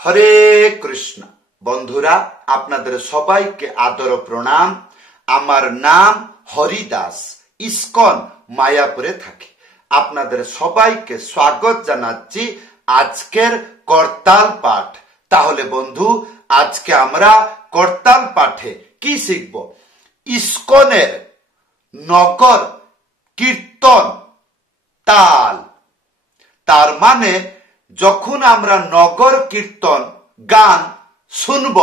হরে কৃষ্ণ। বন্ধুরা, আপনাদের সবাইকে আদর প্রণাম। আমার নাম হরিদাস, ইস্কন মায়াপুরে থাকি। আপনাদের সবাইকে স্বাগত জানাচ্ছি আজকের করতাল পাঠ। তাহলে বন্ধু, আজকে আমরা করতাল পাঠে কি শিখব? ইস্কনের নগর কীর্তন তাল। তার মানে যখন আমরা নগর কীর্তন গান শুনব,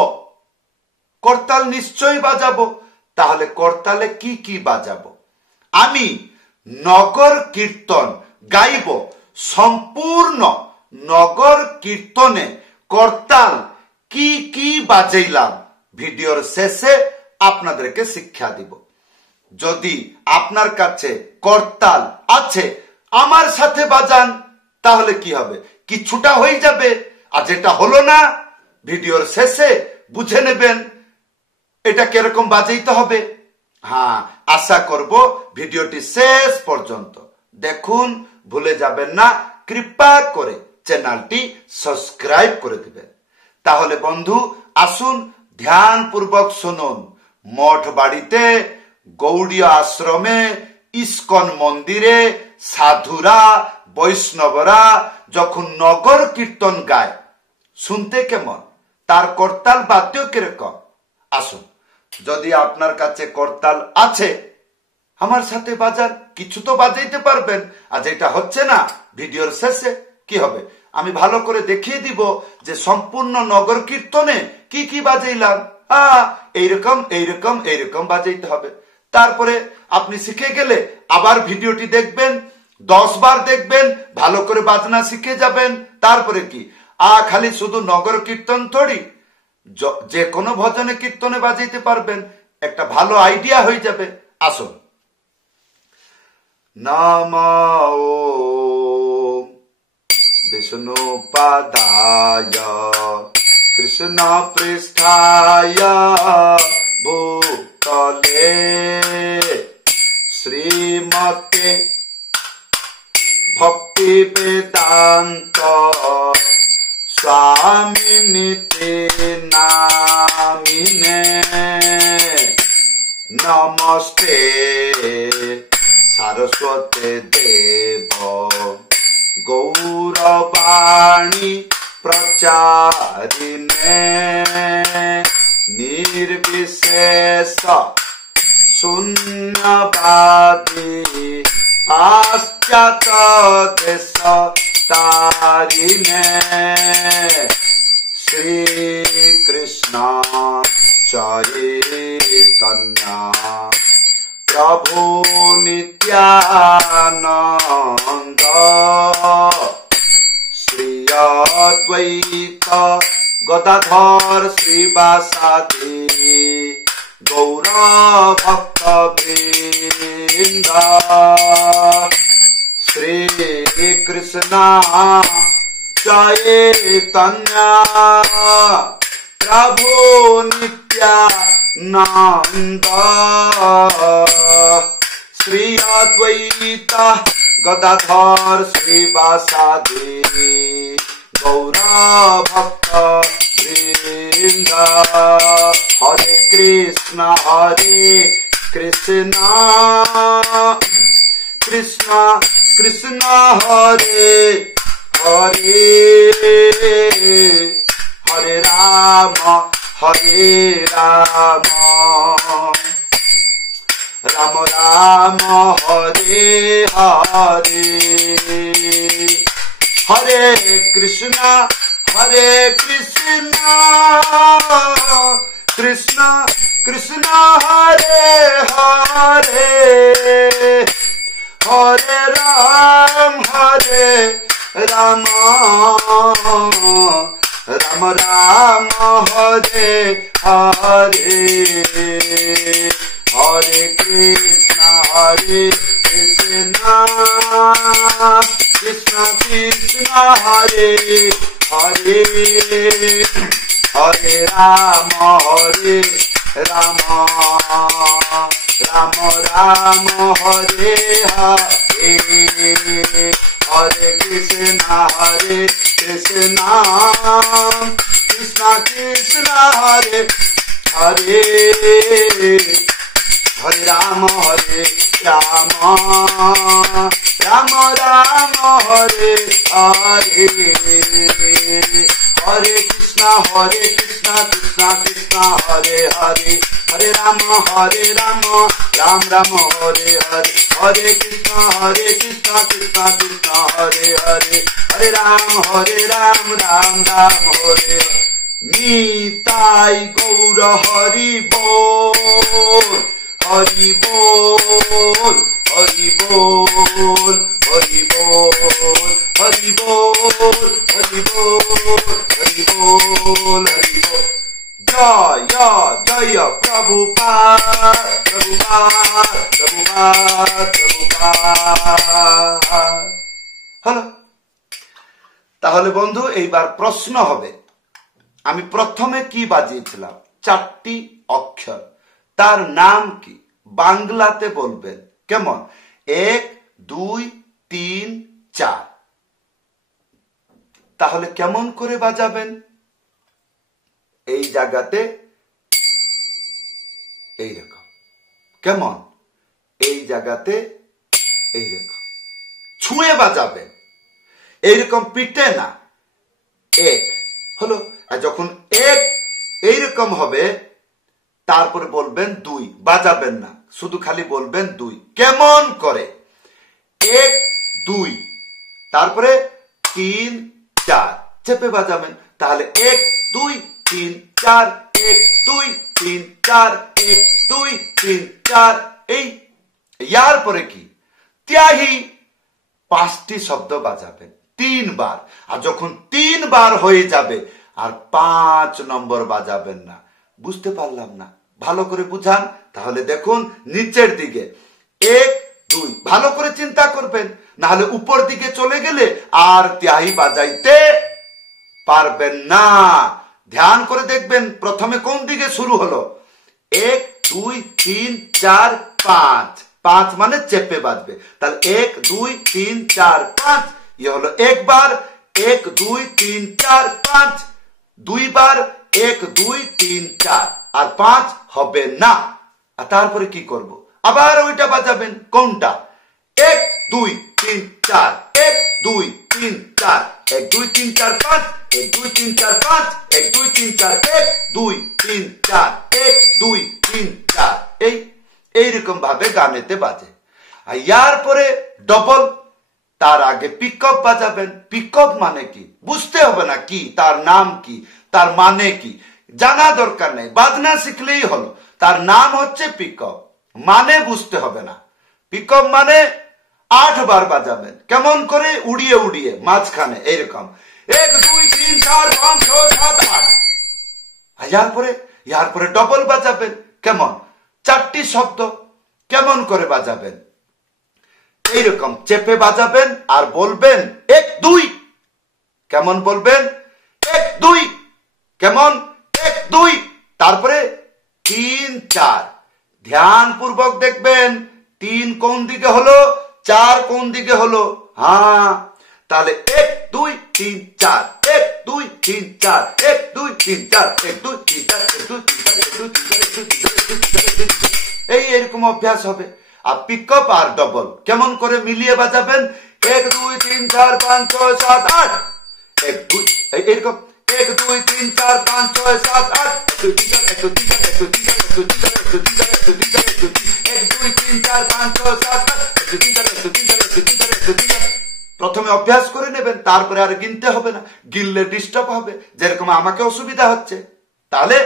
করতাল নিশ্চয়ই বাজাবো। তাহলে করতালে কি কি বাজাবো? আমি নগর কীর্তন গাইব। সম্পূর্ণ নগর কীর্তনে করতাল কি কি বাজাইলাম ভিডিওর শেষে আপনাদেরকে শিক্ষা দিব। যদি আপনার কাছে করতাল আছে, আমার সাথে বাজান, তাহলে কি হবে? কিছুটা হয়ে যাবে। আর যেটা হলো না, ভিডিওর শেষে বুঝে নেবেন এটা কিরকম বাজাইতে হবে। হ্যাঁ, আশা করব ভিডিওটি শেষ পর্যন্ত দেখুন। ভুলে যাবেন না, কৃপা করে চ্যানেলটি সাবস্ক্রাইব করে দিবেন। তাহলে বন্ধু আসুন, ধ্যান পূর্বক শুনুন। মঠ বাড়িতে, গৌড়ীয় আশ্রমে, ইস্কন মন্দিরে সাধুরা, বৈষ্ণবরা যখন নগর কীর্তন গায়, শুনতে কেমন? তার করতাল বাদ্য কিরকম? আসুন, যদি আপনার কাছে করতাল আছে, আমার সাথে বাজান, কিছু তো বাজাইতে পারবেন। আর যেটা হচ্ছে না, ভিডিওর শেষে কি হবে আমি ভালো করে দেখিয়ে দিব যে সম্পূর্ণ নগর কীর্তনে কি কি বাজাইলাম। এইরকম এইরকম এইরকম বাজাইতে হবে। তারপরে আপনি শিখে গেলে আবার ভিডিওটি দেখবেন, 10 বার দেখবেন, ভালো করে বাজনা শিখে যাবেন। তারপরে কি খালি শুধু নগর কীর্তন থোড়ি, যে কোনো ভজনে কীর্তনে বাজাইতে পারবেন। একটা ভালো আইডিয়া হয়ে যাবে। আসুন। নমঃ বিষ্ণু পাদায় কৃষ্ণ পৃষ্ঠায় ভূতলে শ্রীমতে ভক্তি বেদান্ত স্বামিনীতে নামিনে নমস্তে সরস্বতী দেব গৌরবাণী প্রচারিণে নির্বিশেষ শূন্যবাদী পাশ্চাত্য দেশ তারিণে শ্রীকৃষ্ণ চৈতন্য প্রভু নিত্যানন্দ শ্রী অদ্বৈত গদাধর শ্রীবাসাদি গৌর ভক্ত বৃন্দ শ্রী কৃষ্ণ চৈতন্য প্রভু নিত্যানন্দ শ্রী অদ্বৈত গদাধর শ্রীবাসাদি গৌর ভক্ত বৃন্দ। হরে কৃষ্ণ কৃষ্ণ কৃষ্ণ হরে হরে, হরে রাম রাম রাম হরে হরে, হরে কৃষ্ণ কৃষ্ণ কৃষ্ণ হরে হরে, হরে রাম রাম রাম হরে হরে, হরে কৃষ্ণ কৃষ্ণ কৃষ্ণ হরে হরে, হরে রাম রাম রাম হরে হরে, হরে কৃষ্ণ কৃষ্ণ হরে হরে, হরে রাম রাম রাম হরে হরে, হরে কৃষ্ণ কৃষ্ণ কৃষ্ণ হরে হরে, হরে রাম রাম রাম হরে হরে, হরে কৃষ্ণ কৃষ্ণ কৃষ্ণ হরে হরে, হরে রাম রাম রাম হরে। নিতাই গৌর হরি বল, হরি বল, হরি বল, হরি বল, হরি বল, হরি বল, হরি বল, হরি বল। জয় জয় প্রভুপাদ, প্রভুপাদ, প্রভুপাদ, প্রভুপাদ। হলো। তাহলে বন্ধু এইবার প্রশ্ন হবে, আমি প্রথমে কি বাজিয়েছিলাম? 4টি অক্ষর, তার নাম কি? বাংলাতে বলবেন। কেমন? 1 2 3 4। তাহলে কেমন করে বাজাবেন? এই জায়গাতে এইরকম। কেমন? এই জায়গাতে এইরকম ছুঁয়ে বাজাবেন, এইরকম পিটে না। 1 হলো। আর যখন 1 এইরকম হবে তারপরে বলবেন 2, বাজাবেন না, শুধু খালি বলবেন 2। কেমন করে? 1 2, তারপরে 3 4 চেপে বাজাবেন। তাহলে 1 2 3 4, 1 2 3 4, 1 2 3 4। এই ইয়ার পরে কি? ত্যাহি 5টি শব্দ বাজাবেন 3 বার। আর যখন 3 বার হয়ে যাবে আর 5 নম্বর বাজাবেন না। বুঝতে পারলাম না, ভালো করে বুঝান। তাহলে দেখুন নিচের দিকে 1 2, ভালো করে চিন্তা করবেন, না হলে উপর দিকে চলে গেলে আর ত্যাহি বাজাইতে পারবেন না। ধ্যান করে দেখবেন প্রথমে কোন দিকে শুরু হলো। 1 2 3 4 5, 5 মানে চেপে বাজবে। তাহলে 1 2 3 4 5, ইয়ে হলো একবার। 1 2 3 4 5, 2 বার। 1 2 3 4, আর 5 হবে না। আর তারপরে কি করব? আবার ওইটা বাজাবেন। কোনটা? 1 2 3 4, 1 2 3 4, 1 2 3 4 5, 1 2 3 4 5, 1 2 3 4, 1 2 3 4, 1 2 3 4। এইরকম ভাবে গানেতে বাজে। আর ইয়ার পরে ডবল, তার আগে পিকআপ বাজাবেন। পিকআপ মানে কি বুঝতে হবে না, কি তার নাম কি, তার মানে কি জানা দরকার নেই, বাজনা শিখলেই হলো। তার নাম হচ্ছে পিকআপ, মানে বুঝতে হবে না। পিকআপ মানে 8 বার বাজাবেন। কেমন করে? উড়িয়ে উড়িয়ে মাঝখানে এইরকম 1 2 3 4 5 6 7 8। ইয়ার পরে ডবল বাজাবেন। কেমন? 4টি শব্দ। কেমন করে বাজাবেন? এইরকম চেপে বাজাবেন আর বলবেন 1 2। কেমন বলবেন? 1 2। কেমন? 1 2, তারপরে 3 4। ধ্যান পূর্বক দেখবেন 3 কোন দিকে হলো, 4 কোন দিকে হলো। হ্যাঁ, তাহলে 1 2 3 4, 1 2 3 4, 1 2 3 4, 1 2 3 4, 1 2 3 4, 1 2 3 4। এরকম অভ্যাস হবে। আর পিকআপ আর ডবল কেমন করে মিলিয়ে বাজাবেন? 1 2 3 4 5 6 7 8। 1 2, এরকম 1 2 3 4 5 6 7 8। 1 2 3 4 1 2 3 4 1 2 3 4 1 2 3 4 1 2 3 4 1 2 3 4 1 2 3 4 5 6 7 8। 1 2 3 4 1 2 3 4 1 2 3 4 1 2 3 4। প্রথমে অভ্যাস করে নেবেন, তারপরে আর গিনতে হবে না। গিনলে ডিস্টার্ব হবে, যেরকম আমাকে অসুবিধা হচ্ছে। তাহলে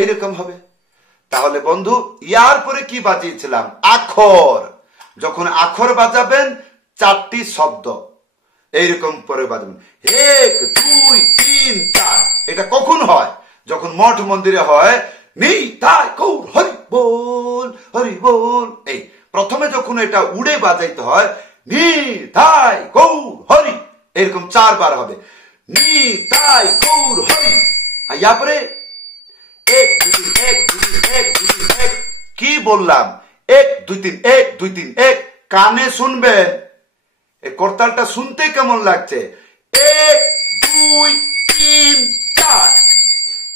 এইরকম হবে। তাহলে বন্ধু ইয়ার পরে কি বাজিয়েছিলাম? আখর। যখন আখর বাজাবেন 4টি শব্দ এইরকম করে বাজাবেন 1 2 3 4। এটা কখন হয়? যখন মঠ মন্দিরে হয় নিতাই গৌর হরি বল, হরি বল। এই প্রথমে যখন এটা উড়ে বাজাইতে হয় নিতাই গৌর হরি, এরকম 4 বার হবে নিতাই গৌর হরি। আর ইয়ারপরে 1 2 3 1 2 3 1 2 3 1। কি বললাম? 1 2 3 1 2 3 1। কানে শুনবেন এই করতালটা শুনতে কেমন লাগছে? 1 2 3 4,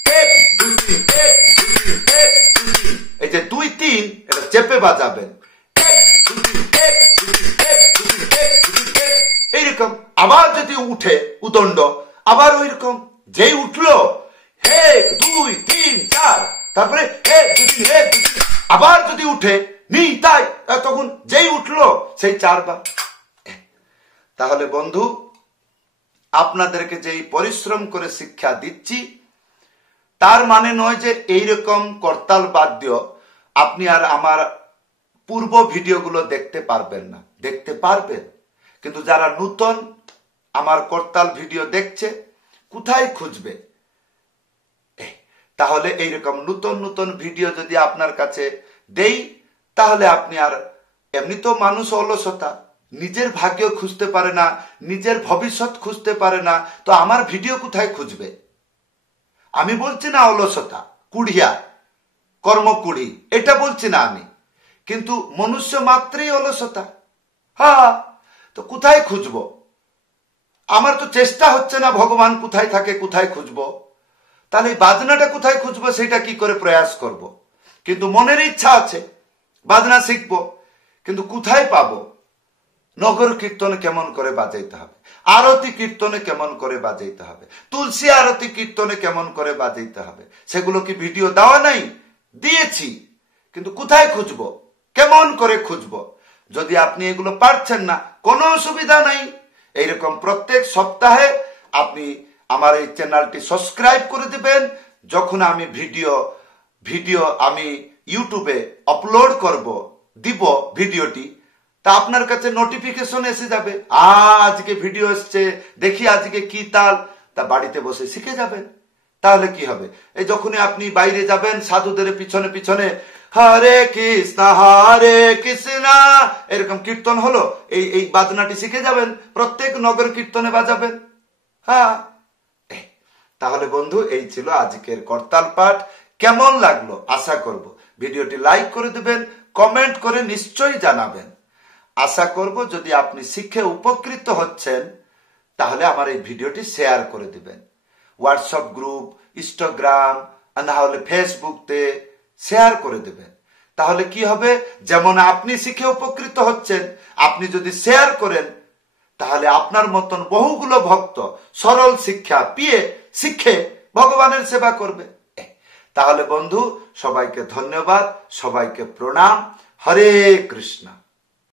1 2 3, 1 2 3, 1 2 3। এই যে 2 3 এটা চেপে বাজাবেন, 1 2 3, 1 2 3, 1 2 3, 1 2 3, এইরকম। আবার যদি উঠে উদণ্ড, আবার ওইরকম। যেই উঠলো 1 2 3 4, তারপরে 1 2 3, 1 2 3। আবার যদি উঠে নি তাই, তখন যেই উঠলো সেই 4 বার। তাহলে বন্ধু, আপনাদেরকে যেই পরিশ্রম করে শিক্ষা দিচ্ছি তার মানে নয় যে এইরকম করতাল বাদ্য আপনি আর আমার পূর্ব ভিডিওগুলো দেখতে পারবেন না। দেখতে পারবেন, কিন্তু যারা নূতন আমার করতাল ভিডিও দেখছে কোথায় খুঁজবে? তাহলে এইরকম নূতন নূতন ভিডিও যদি আপনার কাছে দেই, তাহলে আপনি আর এমনি তো মানুষ অলসতা, নিজের ভাগ্য খুঁজতে পারে না, নিজের ভবিষ্যৎ খুঁজতে পারে না, তো আমার ভিডিও কোথায় খুঁজবে? আমি বলছি না অলসতা, কুড়িয়া, কর্মকুড়ি, এটা বলছি না আমি, কিন্তু মনুষ্য মাত্রই অলসতা। হ্যাঁ, তো কোথায় খুঁজবো? আমার তো চেষ্টা হচ্ছে না ভগবান কোথায় থাকে, কোথায় খুঁজবো? তাহলে এই বাজনাটা কোথায় খুঁজবো, সেটা কি করে প্রয়াস করব? কিন্তু মনের ইচ্ছা আছে বাজনা শিখবো, কিন্তু কোথায় পাবো? নগর কীর্তনে কেমন করে বাজাইতে হবে, আরতি কীর্তনে কেমন করে বাজাইতে হবে, তুলসী আরতি কীর্তনে কেমন করে বাজাইতে হবে, সেগুলো কি ভিডিও দেওয়া নাই? দিয়েছি, কিন্তু কোথায় খুঁজবো, কেমন করে খুঁজবো? যদি আপনি এগুলো পারছেন না, কোনো অসুবিধা নাই। এইরকম প্রত্যেক সপ্তাহে আপনি আমার এই চ্যানেলটি সাবস্ক্রাইব করে দিবেন। যখন আমি ভিডিও আমি ইউটিউবে আপলোড দিব ভিডিওটি, তা আপনার কাছে নোটিফিকেশন এসে যাবে, আজকে ভিডিও এসছে, দেখি আজকে কি তাল, তা বাড়িতে বসে শিখে যাবেন। তাহলে কি হবে? এই যখনই আপনি বাইরে যাবেন, সাধুদের পিছনে পিছনে হরে কৃষ্ণ এরকম কীর্তন হলো, এই বাজনাটি শিখে যাবেন, প্রত্যেক নগর কীর্তনে বাজাবেন। হ্যাঁ, তাহলে বন্ধু, এই ছিল আজকের করতাল পাঠ। কেমন লাগলো আশা করব ভিডিওটি লাইক করে দিবেন, কমেন্ট করে নিশ্চয়ই জানাবেন। আশা করব যদি আপনি শিখে উপকৃত হচ্ছেন, তাহলে আমার এই ভিডিওটি শেয়ার করে দিবেন। হোয়াটসঅ্যাপ গ্রুপ, ইনস্টাগ্রাম, না হলে ফেসবুকতে শেয়ার করে দেবেন। তাহলে কি হবে? যেমন আপনি শিখে উপকৃত হচ্ছেন, আপনি যদি শেয়ার করেন, তাহলে আপনার মতন বহুগুলো ভক্ত সরল শিক্ষা পেয়ে শিখে ভগবানের সেবা করবে। তাহলে বন্ধু, সবাইকে ধন্যবাদ, সবাইকে প্রণাম। হরে কৃষ্ণ।